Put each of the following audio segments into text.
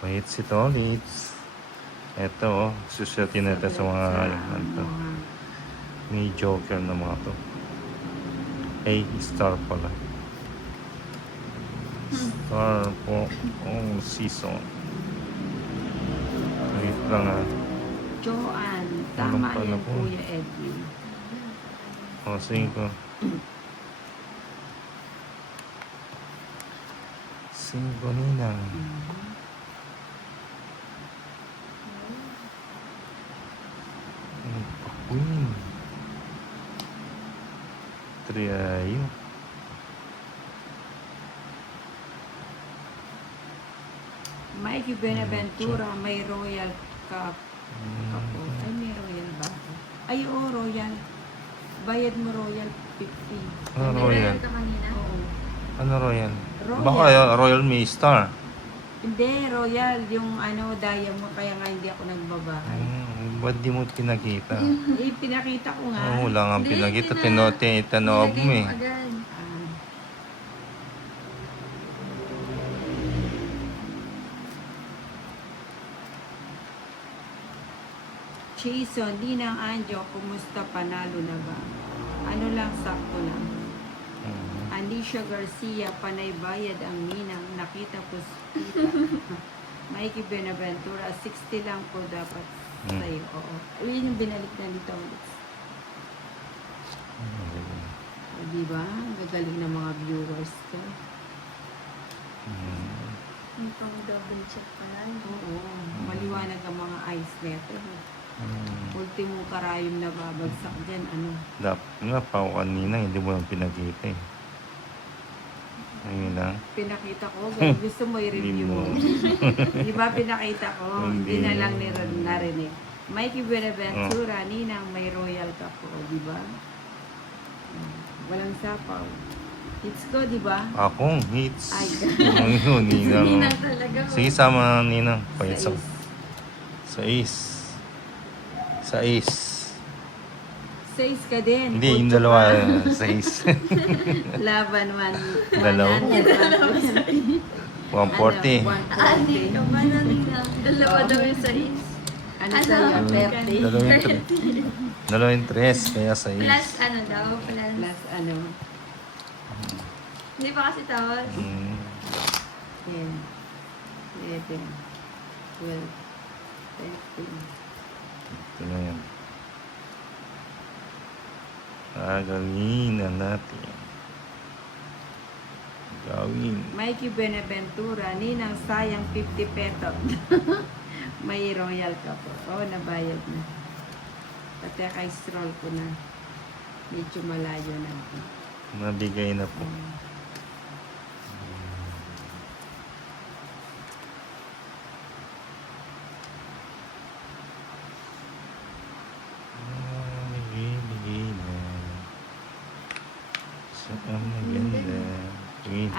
Wait, si Tolits. Ito, susutin natin sa mga to. May joker na mga to. A-star pala. Star po all season. Wait lang ha. Joanne, tama Walang pala yan, po. Kuya Edwin. O, 5. 5 ninang. Queen. Triayo. Mikey Benaventura, may Royal Cup. Ako. Ay, may Royal ba ako? Ay, oo, Royal. Bayad mo Royal 50. Ano Royal? ka kanina? Oo. Ano Royal? Royal. Baka Royal may star. Hindi, Royal. Yung ano, diamond. Kaya nga hindi ako nagbabahay. Ba't di mo pinakita? Eh, pinakita ko nga. Oo, wala nga Hindi, pinakita. hindi Tinoob mo Nilagay eh. agad. Ah. Jason, Ninang Anjo, kumusta, panalo na ba? Ano lang, sakto lang. Anisha Garcia, panay bayad ang Ninang, nakita po Mikey Benaventura, 60 lang po dapat sa'yo. Oo. Yun yung binalik na nito ulit. O, diba? Gagaling ng mga viewers ko. Yung pang double check pala. Oo. Maliwanag ang mga eyes neto. Ultimo karayom na babagsak dyan, ano? Dapat nga pa ako kanina, hindi mo lang pinakita eh. Ayun lang. Pinakita ko, gusto mo i-review Hindi mo. mo. Di ba pinakita ko? Hindi na lang narinig. Mikey Benaventura, Ninang, may royal ka po, di ba? Walang sapaw. Hits ko, di ba? Akong hits. Ay, Ayun, Ninang. Ninang talaga. Sige, sama Ninang. Pahit Sais. sa is. Sa is. Sais ka din. Hindi, yung Ocho dalawa. ka. Sa is. Laban, Dalawa. 140. Ani ka ba na Ninang? Dalawa Oo. daw yung size. Ano sa'yo? 30. Dalawang tres, kaya sa is. Plus ano daw? Plus. Plus ano? Hindi pa kasi tawag. 10, 11, 12, 13. Ito na yan. Gagawin na natin. Gawin. Mikey Benaventura, Ninang, sayang 50 pesos. May royal ka po. Oo, nabayad na. Pati kay stroll ko na. Medyo malayo na ako. Nabigay na po. Bigay na. Saan maganda? Wait.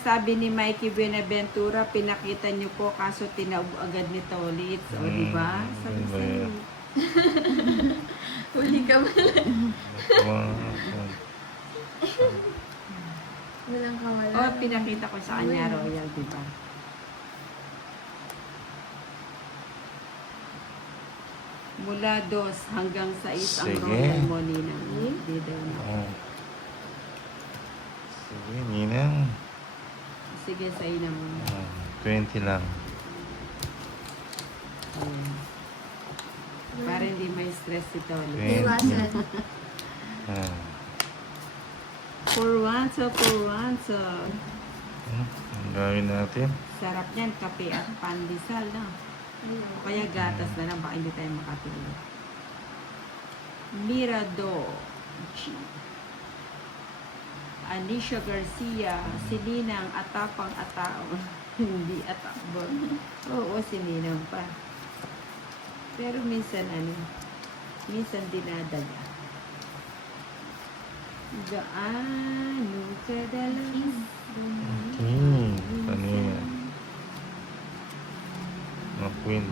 Sabi ni Mikey Benaventura, pinakita niyo po kaso tinaog agad ni Tolitz. O, di ba? Sabi Diba? sa'yo. Huli ka ba? Walang kawala. O, pinakita ko sa kanya royal, di ba? Mula 2 hanggang 6 ang Sige. royal mo, Ninang. Hindi daw na. Sige, Ninang. Sige, sa'yo naman. 20 lang. Ayan. Para hindi may stress si Tolitz. Iwasan. Ah. Purwansa. Ang gawin natin? Sarap niyan, kape at pandesal, no? O kaya gatas na lang, baka hindi tayo makatulog. Mirado. Anisha Garcia, si Ninang, atapang atao. Hindi atakbo. Oo, si Ninang pa. Pero minsan minsan dinadaga. Gaano kadalas? Okay. Ano yan? Mga queen.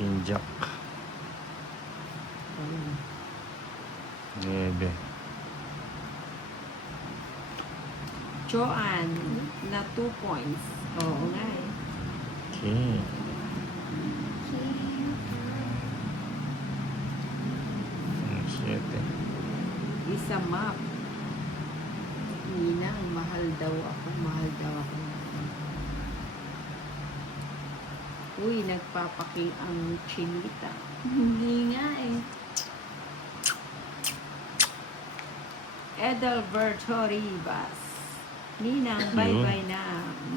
Injak. 9. Joanne na 2 points. Oo nga eh. Okay. Siyete. Isa map. Ninang, mahal daw ako. Mahal daw ako. Uy, nagpapaki ang chinita. Hindi nga eh. Edelberto Rivas. Ninang, Yun. bye-bye na.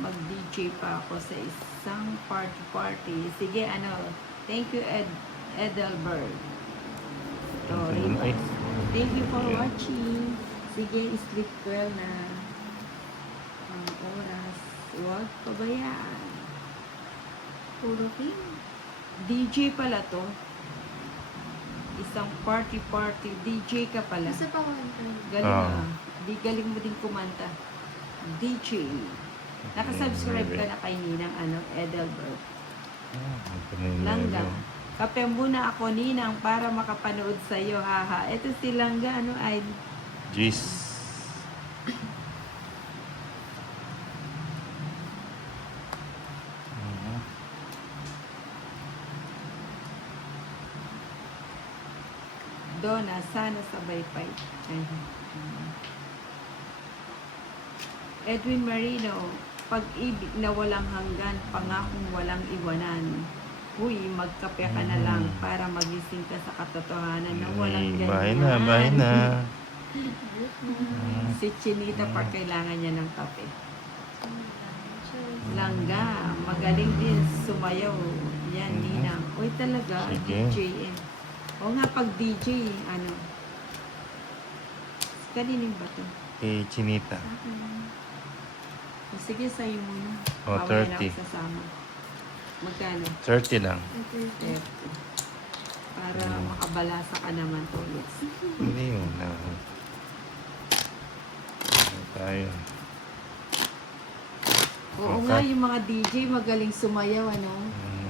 Mag-DJ pa ako sa isang party. Sige, ano. Thank you, Edelbert. Ay. Thank you for Yeah. watching. Sige, sleep well na. Ang oras. Huwag pabayaan. Puro king. DJ pala to. Isang party. DJ ka pala. Isa pa ko rin. Galing Ah. Di galing mo din kumanta. DJ. Nakasubscribe ka na kay Ninang Edelbert. Langga. Kape muna ako, Ninang, para makapanood sa'yo, haha. Ito si Langga, ay Jeez. Donna, sana sabay pa. Edwin Marino, pag-ibig na walang hanggan, pangakong walang iwanan. Uy, magkape ka na lang para magising ka sa katotohanan na walang ganyan. Bahay na. Si Chinita pa kailangan niya ng kape. Langga, magaling din sumayaw. Yan, Ninang. Uy, talaga, Sige. DJ. O nga, pag DJ, kaninin ba to? Kay Chinita. O, sige, sa'yo muna. O, Mamaya na 30. ako sasama. Magkano? 30 lang. 30. Para makabalasa ka naman to. Hindi mo na. Tayo. Oo Okay. nga, yung mga DJ magaling sumayaw,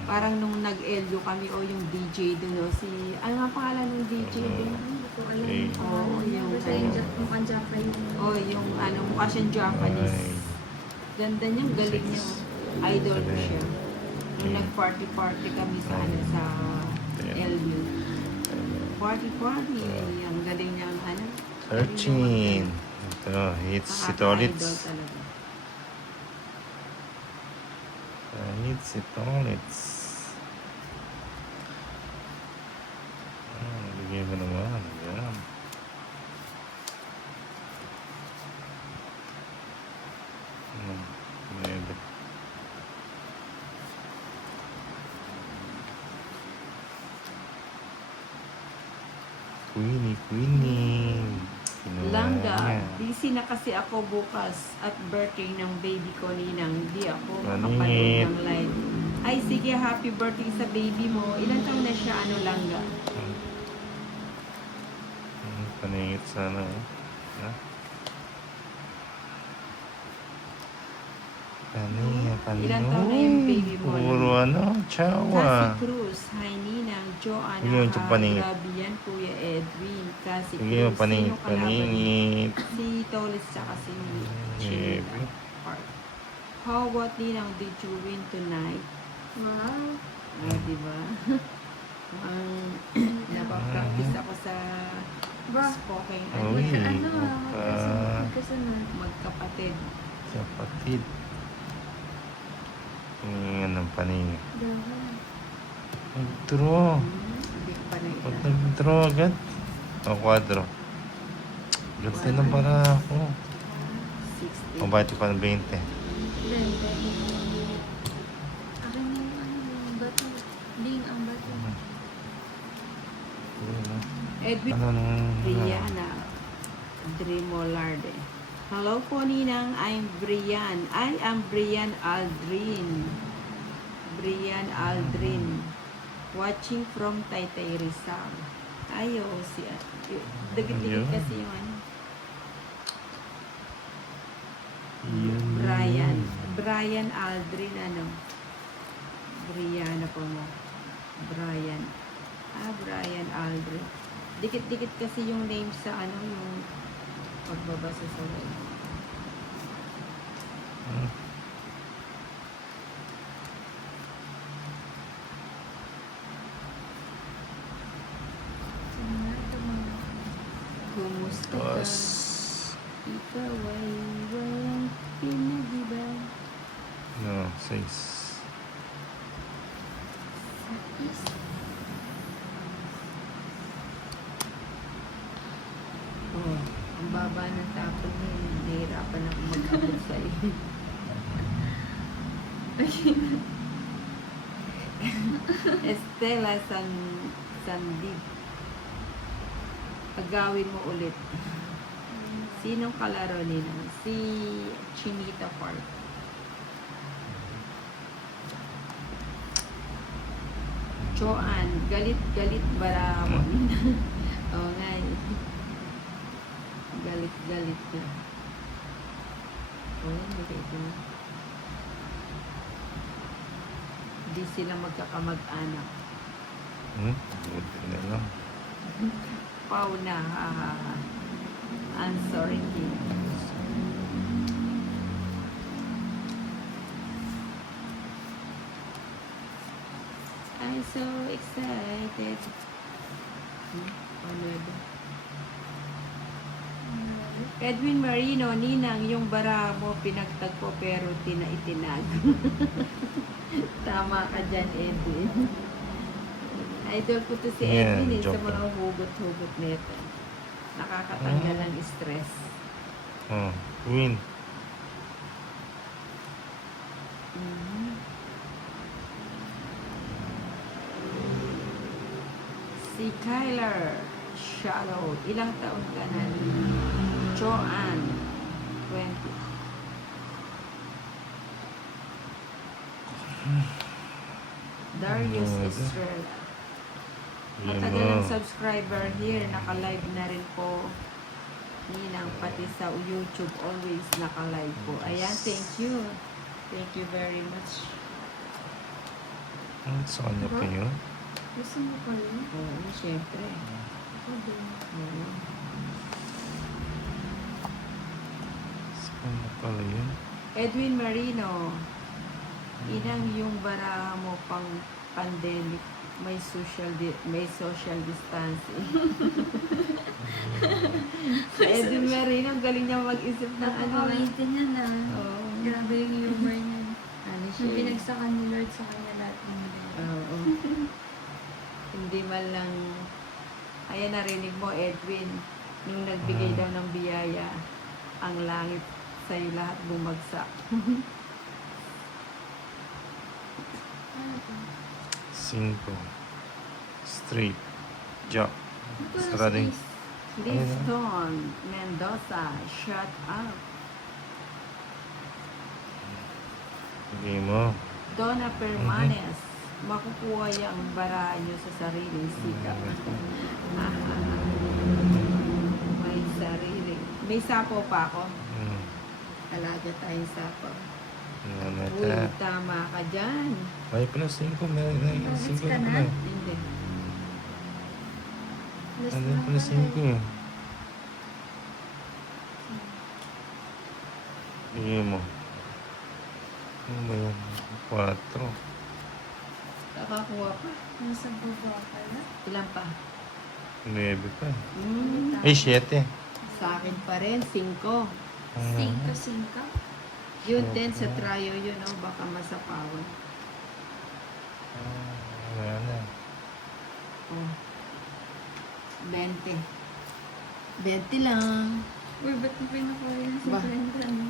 Parang nung nag-LU kami, yung DJ dun, si, ano nga pangalan ng DJ dun? Hindi ko alam. Okay. Oo, yung, Basta yung mukhang Japanese. yung, mukha siyang Japanese. Ay. Ganda niya, galing niya. Idol ko siya. Nung nag-party kami sa, sa LU. Party. Ang galing niya, Searching. Ito, hits si Tolitz. Nakaka-idol talaga. Hits si Tolitz. Bigyan mo naman. Yan. Maybe. Queenie. Kinuha Langga, niya. busy na kasi ako bukas at birthday ng baby ko, Ninang. Hindi ako Maningit. makapanood ng live. Ay, sige, happy birthday sa baby mo. Ilan taon na siya, Langga? Paningit sana. Ha? Paningit. Ilan taon na yung baby mo? Puro Chawa. Kasi Cruz, hi Ninang, Joanna, Sige, yung paningit. grabe yan, Kuya Edwin. Kasi Sige, Cruz, paningit. sino kalaban? Paningit. Si Tolis tsaka si Maybe. Chinita. How about Ninang, did you win tonight? Wow. Diba? Ang napapractice ako sa Bro. spoken Uy, Magkasunod. magkapatid. kapatid. Yan ang paningit. Dahan. Mag-draw. Hindi ko pa na Pag nag-draw agad. O, kwadro. Ganda lang para ako. 60. O, bakit pa ng 20? Lente. Akin yung yung bato. Ding ang bato. Edwin Ano nung... Brianna Dremolarde. Hello po, Ninang. I am Brian Aldrin. Watching from Taytay Rizal. Ayo, dagit-dagit Ayun. kasi yung Yun. Brian Aldrin, Brianna po mo. Brian Aldrin. Dikit-dikit kasi yung name sa yung pagbabasa sa web. Hmm. Sino nga ito mga? Kumusta ka? Tapos, Ikaw ay walang pinag-iba. no, 6. Is. Oh, ang baba ng tapon niya. Nahihirapan ako mag-abot sa'yo. Estela Sandib. Agawin mo ulit. Sinong kalaro nila? Si Chinita Park. Joanne, galit-galit bara mo. Oo nga eh. Galit-galit na. Oo, hindi ito na. Hindi sila magkakamag-anak. Buti na lang. Pau na, I'm sorry, Kim. I'm so excited. Ano ba? Edwin Marino, Ninang, yung bara mo pinagtagpo pero itinag. Tama ka dyan, Edwin. Idol ko to si Yeah, Edwin sa joke mga lang. hugot-hugot nito. Nakakatanggal ng stress. Oh, win. Mhm. Si Kyler Shallow, ilang taon ka na? Joanne, 20. Darius Ano ba? Estrella. Yun Matagal mo. ang subscriber here. Naka-live na rin po. Ninang, pati sa YouTube, always naka-live po. Ayan, thank you. Thank you very much. Sa kanya pa yun? Gusto mo pa rin? Oo, syempre. Ako din. Oo. Sa kanya pala yun? Edwin Marino, inang yung baraha mo pang pandemic, may social distancing. Edwin Marino, ang galing niya mag-isip ng ano. Napakawitin niya na. Oo. Grabe yung humor niya. Ano Nung siya? eh. binagsakan ni Lord sa kanya lahat ng mga. Oo. Hindi man lang, ayan narinig mo Edwin, nung nagbigay daw ng biyaya, ang langit sa'yo lahat bumagsak. 5. Straight. Jack. Ano Sarading. Liston Mendoza, shut up. Game mo. Donna Permanes, makukuha yung bara nyo sa sariling sikap. May sarili. May sapo pa ako. Alaga tayong sapo. Ano Uy, na? tama ka dyan. May plus 5. May Bagets 5 ka na na? pala. Hindi. Last Ano na plus pala 5? Game mo. Ano ba yan? 4. Nakakuha pa. Nasa baba pala. Ilan pa? 9 pa. Ay, Ay, 7. sa akin pa rin, 5. 5-5. Yun din sa tryo yun, oh, baka masapawan. Wala na. Oh. 20. 20 lang. Uy, ba't mo pinakuha yun sa Ba? friend? Ano?